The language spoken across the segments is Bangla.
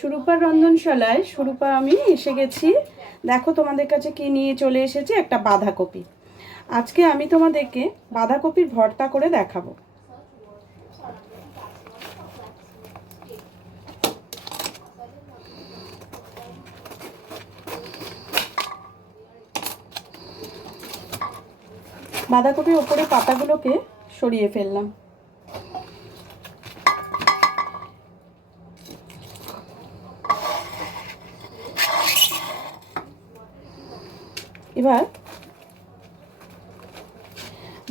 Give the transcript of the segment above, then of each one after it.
সুরূপার রন্ধনশালায় সুরূপা আমি এসে গেছি। দেখো তোমাদের কাছে কি নিয়ে চলে এসেছি, একটা বাঁধাকপি। আজকে আমি তোমাদেরকে বাঁধাকপির ভর্তা করে দেখাবো। বাঁধাকপির ওপরে পাতাগুলোকে সরিয়ে ফেললাম। এবার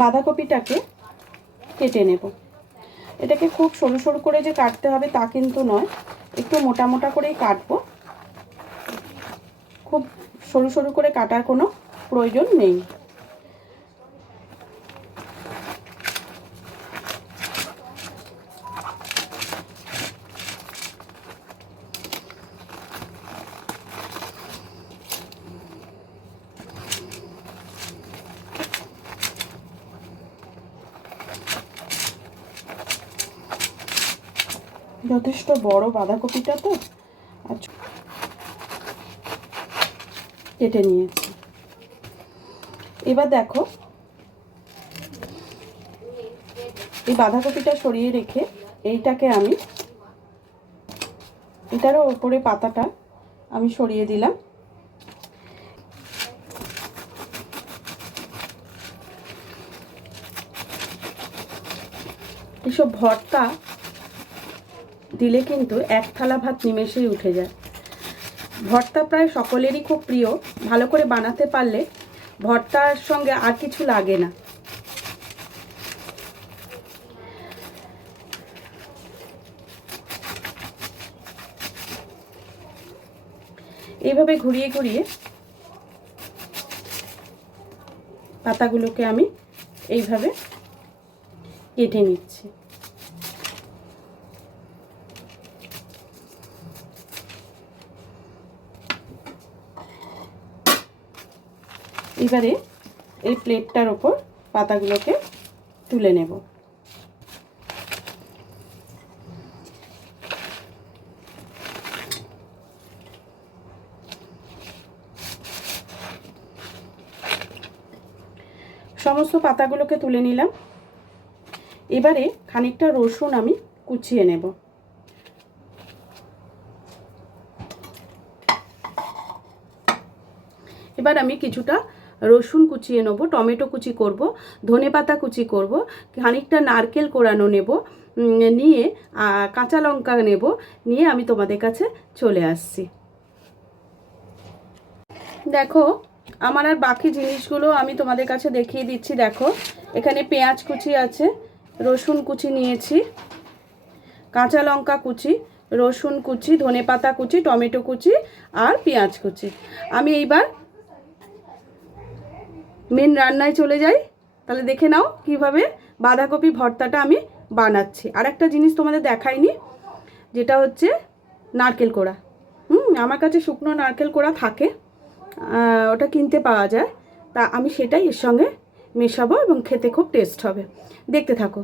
বাঁধাকপিটাকে কেটে নেব। এটাকে খুব সরু সরু করে যে কাটতে হবে তা কিন্তু নয়, একটু মোটা মোটা করেই কাটবো। খুব সরু সরু করে কাটার কোনো প্রয়োজন নেই। যথেষ্ট বড় বাঁধাকপিটা তো, আচ্ছা কেটে নিয়েছি। এবার দেখো, এই বাঁধাকপিটা সরিয়ে রেখে এইটাকে আমি, এটারও ওপরে পাতাটা আমি সরিয়ে দিলাম। এসব ভর্তা দিলে কিন্তু এক থালা ভাত নিমেষেই উঠে যায়। ভর্তা প্রায় সকলেরই খুব প্রিয়। ভালো করে বানাতে পারলে ভর্তার সঙ্গে আর কিছু লাগে না। এইভাবে ঘুরিয়ে ঘুরিয়ে পাতাগুলোকে আমি এইভাবে কেটে নিচ্ছি। এবারে এই প্লেটটার ওপর পাতাগুলোকে তুলে নেব। সমস্ত পাতাগুলোকে তুলে নিলাম। এবারে খানিকটা রসুন আমি কুচিয়ে নেব। এবার আমি কিছুটা রসুন কুচিয়ে নেব, টমেটো কুচি করব, ধনেপাতা কুচি করব, খানিকটা নারকেল কোড়ানো নেব, নিয়ে কাঁচা লঙ্কা নেব, নিয়ে আমি তোমাদের কাছে চলে আসছি। দেখো, আমার আর বাকি জিনিসগুলো আমি তোমাদের কাছে দেখিয়ে দিচ্ছি। দেখো, এখানে পেঁয়াজ কুচি আছে, রসুন কুচি নিয়েছি, কাঁচা লঙ্কা কুচি, রসুন কুচি, ধনেপাতা কুচি, টমেটো কুচি আর পেঁয়াজ কুচি। আমি এইবার মেন রান্নায় চলে যাই। তাহলে দেখে নাও কিভাবে বাঁধাকপি ভর্তাটা আমি বানাচ্ছি। আর একটা জিনিস তোমাদের দেখাইনি, যেটা হচ্ছে নারকেল কোড়া। আমার কাছে শুকনো নারকেল কোড়া থাকে, ওটা কিনতে পাওয়া যায়। তা আমি সেটাই এর সঙ্গে মেশাবো এবং খেতে খুব টেস্ট হবে। দেখতে থাকো।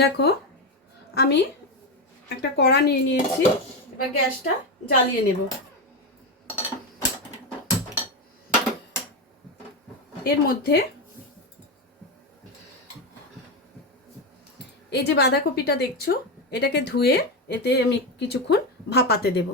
দেখো, আমি একটা কড়া নিয়ে নিয়েছি। এবার গ্যাসটা জ্বালিয়ে নেব। এর মধ্যে এই যে বাঁধাকপিটা দেখছো, এটাকে ধুয়ে এতে আমি কিছুক্ষণ ভাপাতে দেব।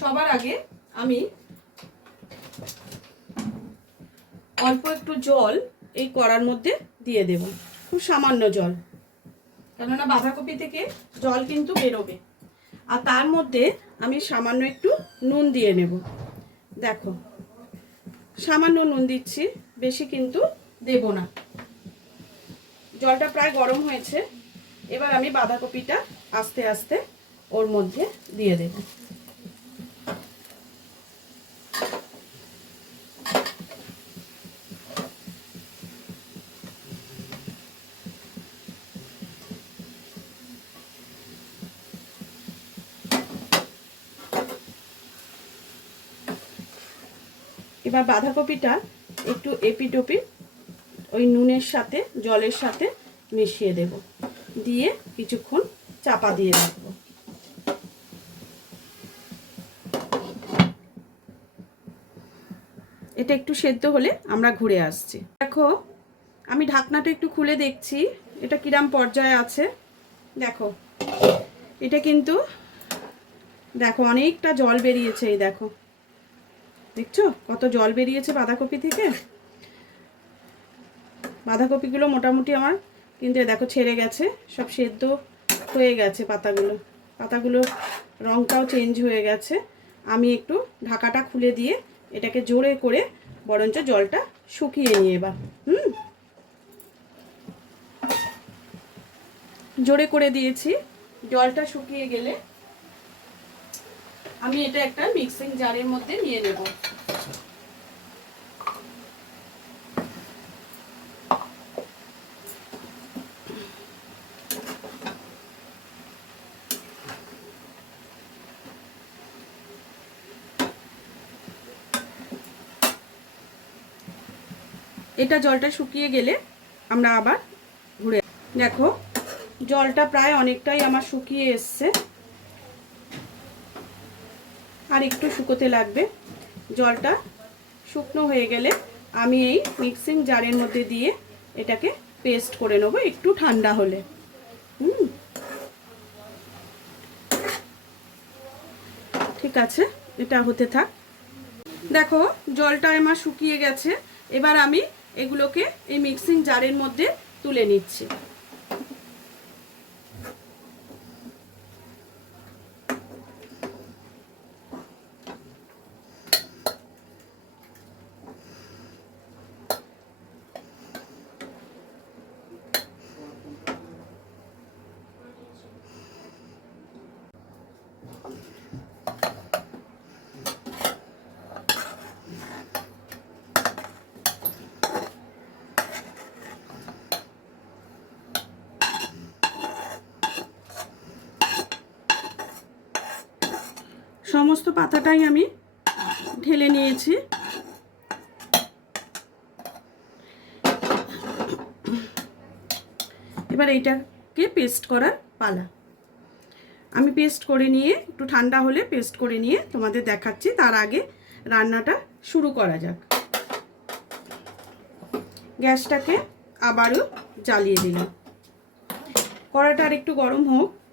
সবার আগে আমি অল্প একটু জল এই কড়ার মধ্যে দিয়ে দেব, খুব সামান্য জল, কেননা বাঁধাকপি থেকে জল কিন্তু বেরোবে। আর তার মধ্যে আমি সামান্য একটু নুন দিয়ে নেব। দেখো, সামান্য নুন দিচ্ছি, বেশি কিন্তু দেব না। জলটা প্রায় গরম হয়েছে। এবার আমি বাঁধাকপিটা আস্তে আস্তে ওর মধ্যে দিয়ে দেব। এবার বাঁধাকপিটা একটু এপিটোপি ওই নুনের সাথে জলের সাথে মিশিয়ে দেব, দিয়ে কিছুক্ষণ চাপা দিয়ে রাখবো। এটা একটু সেদ্ধ হলে আমরা ঘুরে আসছি। দেখো আমি ঢাকনাটা একটু খুলে দেখছি এটা কিরাম পর্যায়ে আছে। দেখো এটা কিন্তু দেখো অনেকটা জল বেরিয়েছে, এই দেখো দেখছো কত জল বেরিয়েছে বাঁধাকপি থেকে। বাঁধাকপিগুলো মোটামুটি আমার কিন্তু দেখো ছেড়ে গেছে, সব সেদ্ধ হয়ে গেছে, পাতাগুলো রঙটাও চেঞ্জ হয়ে গেছে। আমি একটু ঢাকাটা খুলে দিয়ে এটাকে জোরে করে বরঞ্চ জলটা শুকিয়ে নিয়ে এবার জোরে করে দিয়েছি। জলটা শুকিয়ে গেলে আমি এটা একটা মিক্সিং জারের মধ্যে নিয়ে নেব। এটা জলটা শুকিয়ে গেলে আমরা আবার ঘুরে দেখো জলটা প্রায় অনেকটাই আমার শুকিয়ে এসছে, আর একটু শুকোতে লাগবে। জলটা শুকনো হয়ে গেলে আমি এই মিক্সিং জারের মধ্যে দিয়ে এটাকে পেস্ট করে নেব একটু ঠান্ডা হলে। ঠিক আছে, এটা হতে থাক। দেখো জলটা আমার শুকিয়ে গেছে, এবার আমি এগুলোকে এই মিক্সিং জারের মধ্যে তুলে নিচ্ছি। সমস্ত পাতাটাই আমি ঢেলে নিয়েছি। এবার এইটাকে পেস্ট করার পালা। আমি পেস্ট করে নিয়ে একটু ঠান্ডা হলে পেস্ট করে নিয়ে তোমাদের দেখাচ্ছি। তার আগে রান্নাটা শুরু করা যাক। গ্যাসটাকে আবারও জ্বালিয়ে দিলাম। কড়াটা আর একটু গরম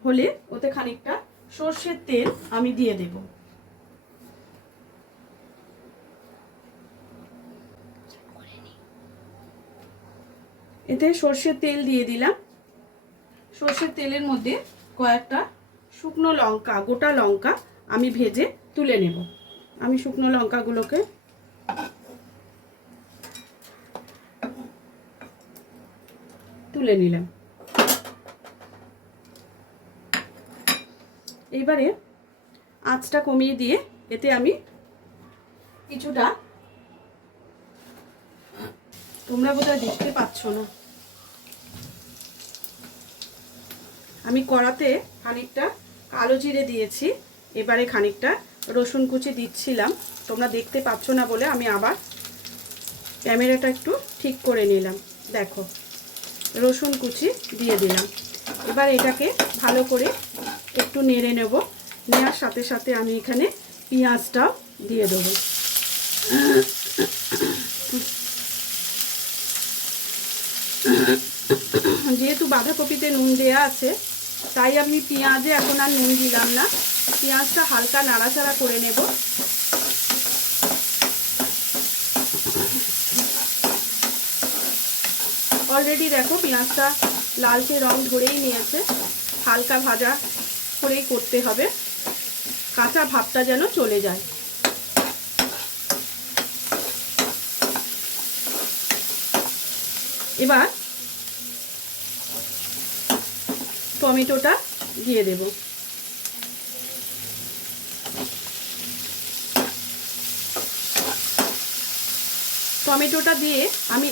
হলে ওতে খানিকটা সর্ষের তেল আমি দিয়ে দেব। এতে সর্ষের তেল দিয়ে দিলাম। সর্ষের তেলের মধ্যে কয়েকটা শুকনো লঙ্কা, গোটা লঙ্কা আমি ভেজে তুলে নেব। আমি শুকনো লঙ্কাগুলোকে তুলে নিলাম। এইবারে আঁচটা কমিয়ে দিয়ে এতে আমি কিছুটা, তোমরা বোধহয় দেখতে পাচ্ছ না, আমি কড়াতে খানিকটা কালো জিরে দিয়েছি। এবারে খানিকটা রসুন কুচি দিচ্ছিলাম, তোমরা দেখতে পাচ্ছ না বলে আমি আবার ক্যামেরাটা একটু ঠিক করে নিলাম। দেখো রসুন কুচি দিয়ে দিলাম। এবার এটাকে ভালো করে একটু নেড়ে নেব। নেওয়ার সাথে সাথে আমি এখানে পেঁয়াজটাও দিয়ে দেবো। যেহেতু বাঁধাকপিতে নুন দেওয়া আছে তাই আমি পেঁয়াজে এখন আর নুন দিলাম না। পেঁয়াজটা হালকা নাড়াচাড়া করে নেব। অলরেডি দেখো পেঁয়াজটা লালচে রং ধরেই নিয়েছে। হালকা ভাজা করেই করতে হবে, কাঁচা ভাবটা যেন চলে যায়। এবার টমেটোটা দিয়ে দেব। টমেটোটা দিয়ে আমি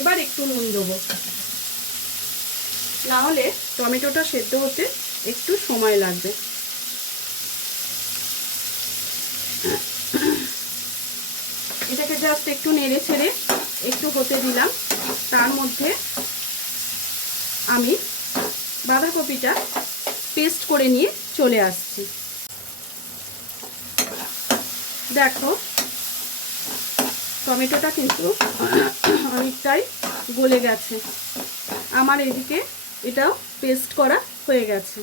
এবার একটু নুন দেবো, না হলে টমেটোটা সেদ্ধ হতে একটু সময় লাগবে। এটাকে এটাকে জাস্ট একটু নেড়ে ছেড়ে একটু হতে দিলাম। তার মধ্যে আমি বাঁধাকপিটা পেস্ট করে নিয়ে চলে আসছি। দেখো টমেটোটা কিন্তু অনেকটাই গলে গেছে, আমার এদিকে এটাও পেস্ট করা হয়ে গেছে।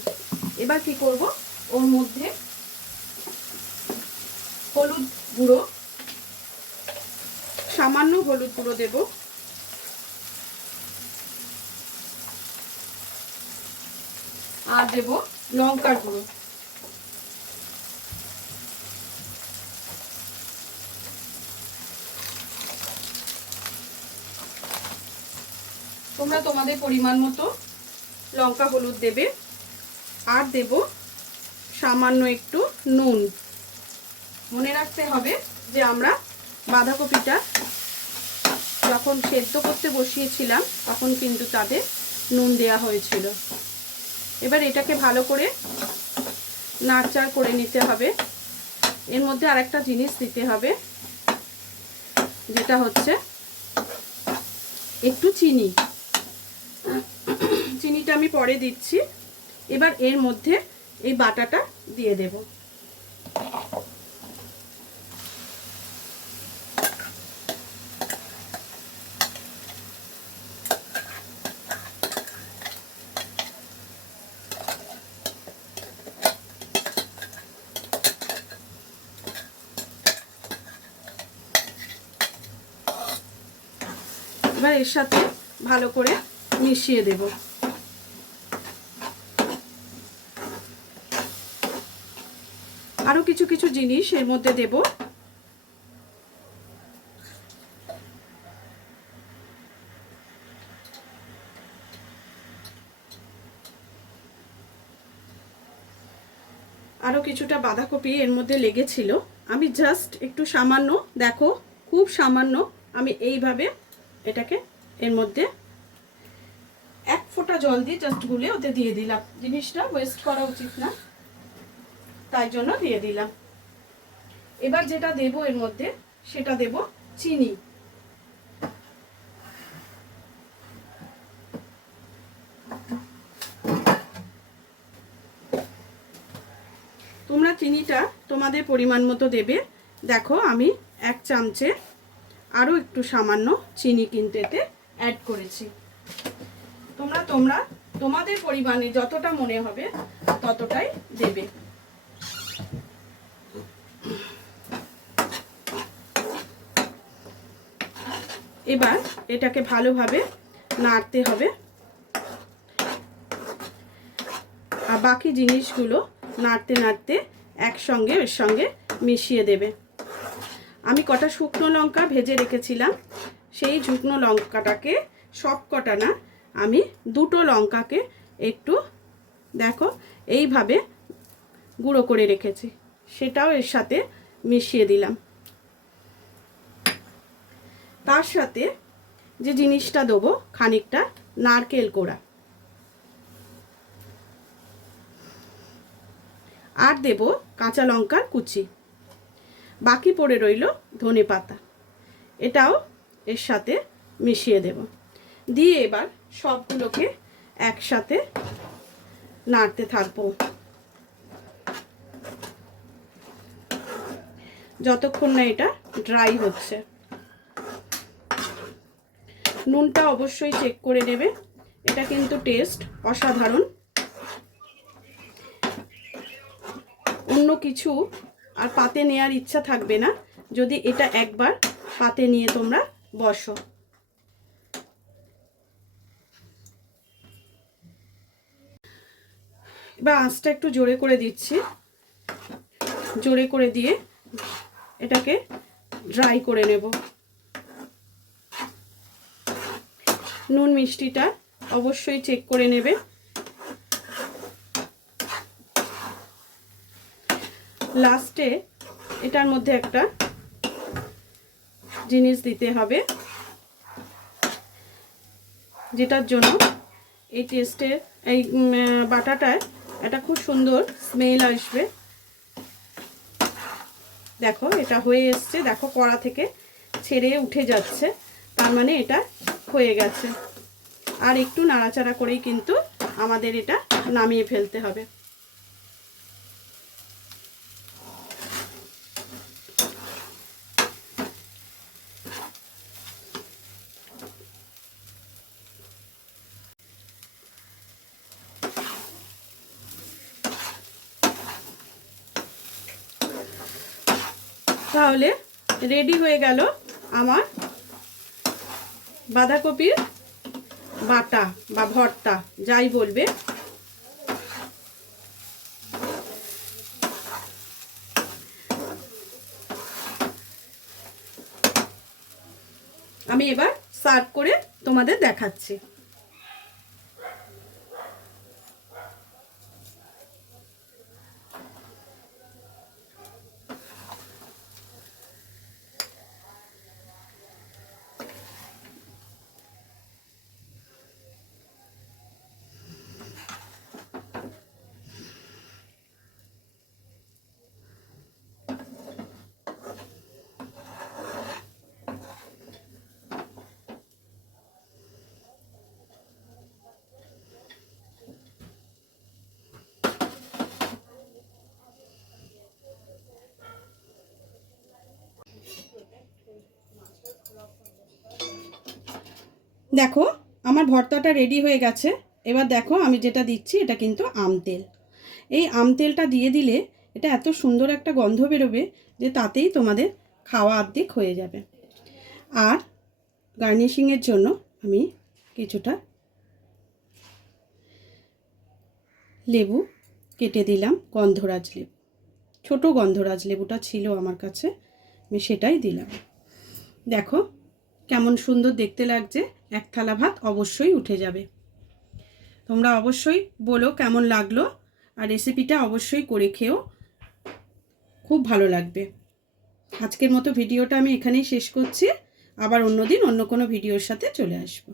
এবার কি করব, ওর মধ্যে হলুদ গুঁড়ো, সামান্য হলুদ গুঁড়ো দেব, আর দেব লঙ্কার গুঁড়ো। তোমরা তোমাদের পরিমাণ মতো লঙ্কা হলুদ দেবে। আর দেব সামান্য একটু নুন। মনে রাখতে হবে যে আমরা বাঁধাকপিটা যখন সেদ্ধ করতে বসিয়েছিলাম তখন কিন্তু তাতে নুন দেওয়া হয়েছিল। এবার এটাকে ভালো করে নাড়চাড় করে নিতে হবে। এর মধ্যে আরেকটা জিনিস দিতে হবে, যেটা হচ্ছে একটু চিনি। চিনিটা আমি পরে দিচ্ছি। এবার এর মধ্যে এই বাটাটা দিয়ে দেব। এবার এর সাথে ভালো করে মিশিয়ে দেব। আরো কিছু কিছু জিনিস এর মধ্যে দেব। আরো কিছুটা বাঁধাকপি এর মধ্যে লেগেছিল, আমি জাস্ট একটু সামান্য, দেখো খুব সামান্য, আমি এইভাবে এটাকে এর মধ্যে এক ফোঁটা জল দিয়ে জাস্ট গুলে ওতে দিয়ে দিলাম। জিনিসটা ওয়েস্ট করা উচিত না, তাই জন্য দিয়ে দিলাম। এবার যেটা দেব এর মধ্যে সেটা দেব চিনি। তোমরা চিনিটা তোমাদের পরিমাণ মতো দেবে। দেখো আমি এক চামচে আরও একটু সামান্য চিনি কিন্তু এতে অ্যাড করেছি। তোমরা তোমাদের পরিমাণে যতটা মনে হবে ততটাই দেবে। এবার এটাকে ভালোভাবে নাড়তে হবে, আর বাকি জিনিসগুলো নাড়তে নাড়তে একসঙ্গে এর সঙ্গে মিশিয়ে দেবে। আমি কটা শুকনো লঙ্কা ভেজে রেখেছিলাম, সেই শুকনো লঙ্কাটাকে, সব কটা না, আমি দুটো লঙ্কাকে একটু দেখো এইভাবে গুঁড়ো করে রেখেছি, সেটাও এর সাথে মিশিয়ে দিলাম। তার সাথে যে জিনিসটা দেবো খানিকটা নারকেল কোড়া, আর দেব কাঁচা লঙ্কার কুচি, বাকি পড়ে রইল ধনে পাতা, এটাও এর সাথে মিশিয়ে দেব। দিয়ে এবার সবগুলোকে একসাথে নাড়তে থাকবো যতক্ষণ না এটা ড্রাই হচ্ছে। নুনটা অবশ্যই চেক করে নেবে, এটা কিন্তু টেস্ট অসাধারণ। অন্য কিছু আর পাতে নেওয়ার ইচ্ছা থাকবে না যদি এটা একবার পাতে নিয়ে তোমরা বসো। এবার আঁচটা একটু জোরে করে দিচ্ছি, জোরে করে দিয়ে এটাকে ড্রাই করে নেব। নুন মিষ্টিটা অবশ্যই চেক করে নেবে। লাস্টে এটার মধ্যে একটা জিনিস দিতে হবে, যেটার জন্য এই টেস্টে এই বাটাটায় একটা খুব সুন্দর স্মেল আসবে। দেখো এটা হয়ে এসছে, দেখো কড়া থেকে ছেড়ে উঠে যাচ্ছে, তার মানে এটা হয়ে গেছে। আর একটু নাড়াচাড়া করেই কিন্তু আমাদের এটা নামিয়ে ফেলতে হবে। তাহলে রেডি হয়ে গেল আমার বাঁধাকপির বাটা বা ভর্তা, যাই বলবে। আমি এবার সার্ভ করে তোমাদের দেখাচ্ছি। দেখো আমার ভর্তাটা রেডি হয়ে গেছে। এবার দেখো আমি যেটা দিচ্ছি এটা কিন্তু আম তেল। এই আম তেলটা দিয়ে দিলে এটা এত সুন্দর একটা গন্ধ বেরোবে যে তাতেই তোমাদের খাওয়া অর্ধেক হয়ে যাবে। আর গার্নিশিংয়ের জন্য আমি কিছুটা লেবু কেটে দিলাম, গন্ধরাজ লেবু, ছোট গন্ধরাজ লেবুটা ছিল আমার কাছে, আমি সেটাই দিলাম। দেখো কেমন সুন্দর দেখতে লাগছে, এক থালা ভাত অবশ্যই উঠে যাবে। তোমরা অবশ্যই বলো কেমন লাগলো, আর রেসিপিটা অবশ্যই করে খেও, খুব ভালো লাগবে। আজকের মতো ভিডিওটা আমি এখানেই শেষ করছি, আবার অন্যদিন অন্য কোনো ভিডিওর সাথে চলে আসবো।